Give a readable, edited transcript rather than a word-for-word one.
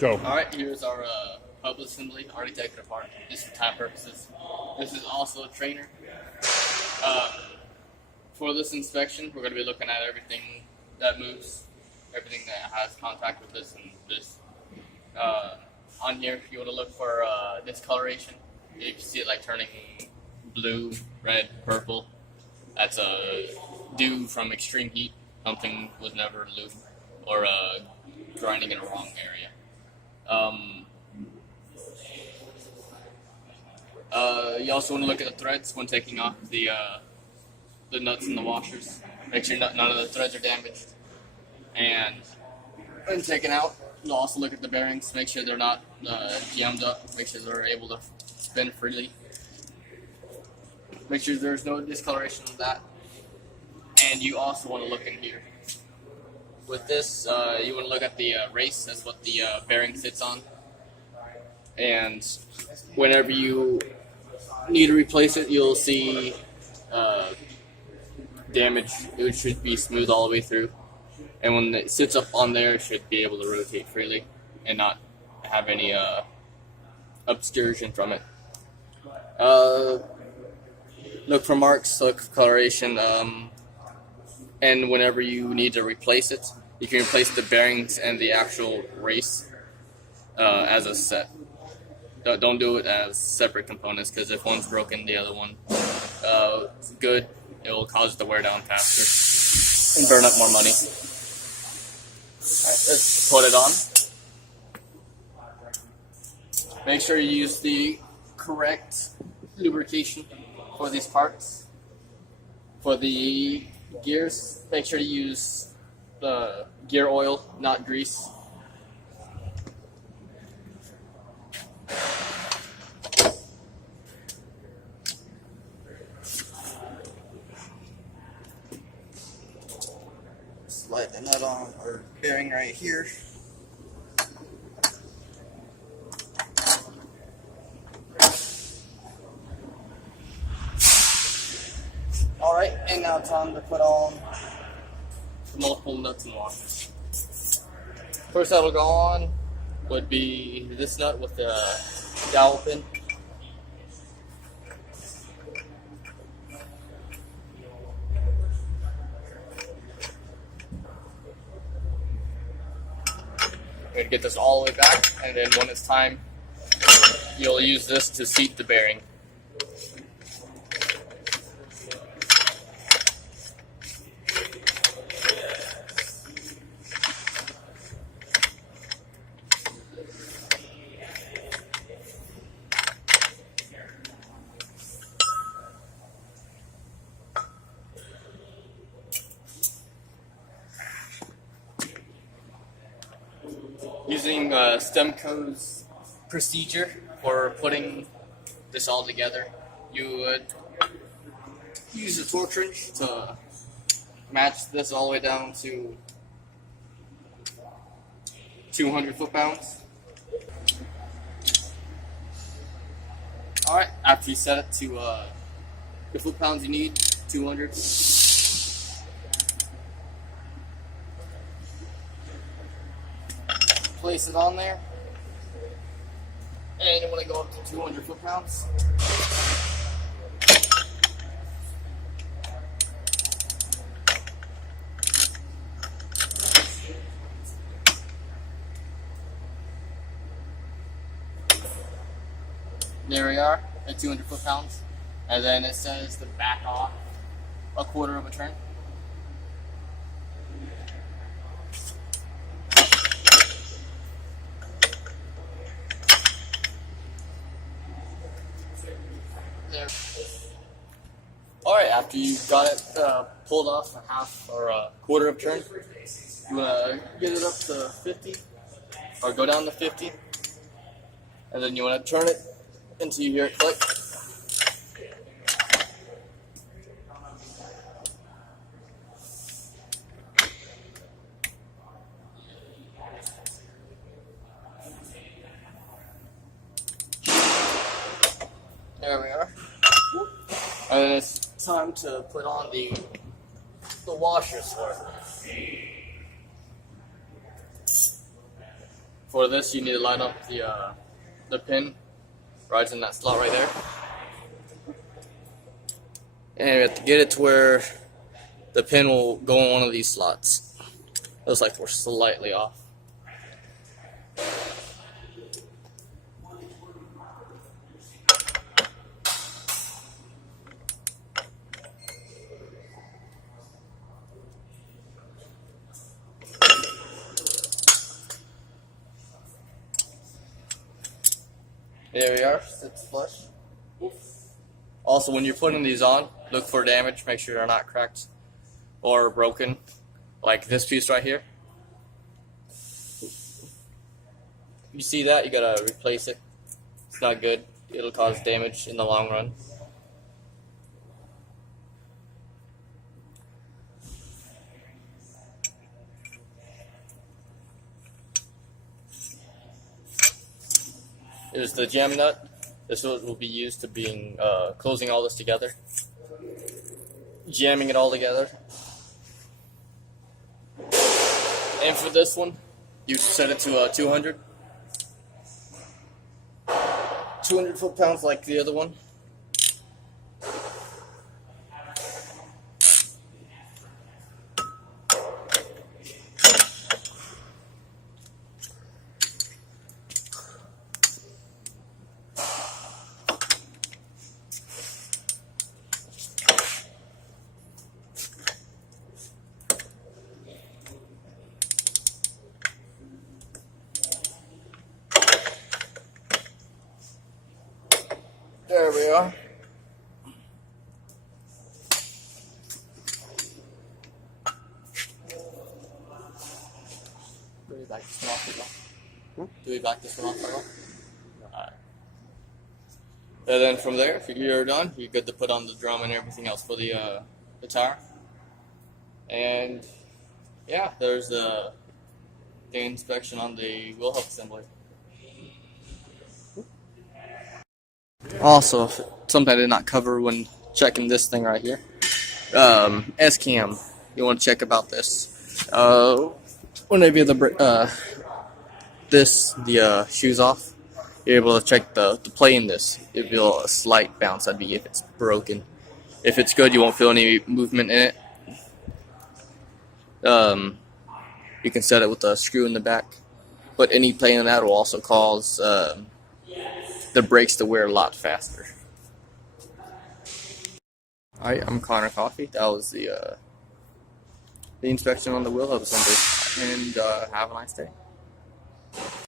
Go. Alright, here's our hub assembly, already taken apart, just for time purposes. This is also a trainer. For this inspection, we're going to be looking at everything that moves, everything that has contact with this and this. On here, you want to look for discoloration. You can see it like turning blue, red, purple. That's due from extreme heat. Something was never lubed or grinding in a wrong area. You also want to look at the threads when taking off the nuts and the washers. Make sure none of the threads are damaged. And when taken out, you'll also look at the bearings. Make sure they're not jammed up. Make sure they're able to spin freely. Make sure there's no discoloration of that. And you also want to look in here. With this, you want to look at the race. That's what the bearing sits on. And whenever you need to replace it, you'll see damage. It should be smooth all the way through. And when it sits up on there, it should be able to rotate freely and not have any obstruction from it. Look for marks, look for coloration, and whenever you need to replace it, you can replace the bearings and the actual race as a set. Don't do it as separate components, because if one's broken, the other one is good. It will cause it to wear down faster and burn up more money. Alright, let's put it on. Make sure you use the correct lubrication for these parts. For the gears, make sure to use the gear oil, not grease. Slide the nut on, or bearing right here. Alright, and now time to put on multiple nuts and washers. First that will go on would be this nut with the dowel pin. We're going to get this all the way back, and then when it's time, you'll use this to seat the bearing. Using Stemco's procedure for putting this all together, you would use a torque wrench to match this all the way down to 200 foot-pounds. Alright, after you set it to the foot-pounds you need, 200. Place it on there, and you want to go up to 200 foot-pounds. There we are at 200 foot-pounds, and then it says to back off a quarter of a turn. There. Alright, after you've got it pulled off a half or a quarter of a turn, you want to get it up to 50, or go down to 50, and then you want to turn it until you hear it click. There we are. And then it's time to put on the washers for it. For this, you need to line up the pin right in that slot right there, and you have to get it to where the pin will go in one of these slots. Looks like we're slightly off. There we are, sits flush. Also, when you're putting these on, look for damage, make sure they're not cracked or broken, like this piece right here. You see that, you gotta replace it. It's not good, it'll cause damage in the long run. Here's the jam nut. This will be used to being closing all this together, jamming it all together. And for this one, you set it to 200 foot-pounds like the other one. There we are. Do we back this one off as well? Do we back this one off as well? Alright. And then from there, if you're done, you're good to put on the drum and everything else for the tire. And yeah, there's the inspection on the wheel hub assembly. Also, something I did not cover when checking this thing right here. S-cam. You want to check about this. Whenever you have the shoes off, you're able to check the play in this. You'll feel a slight bounce. That'd be if it's broken. If it's good, you won't feel any movement in it. You can set it with a screw in the back, but any play in that will also cause the brakes to wear a lot faster. Alright, I'm Connor Coffey. That was the inspection on the wheel hub assembly, and have a nice day.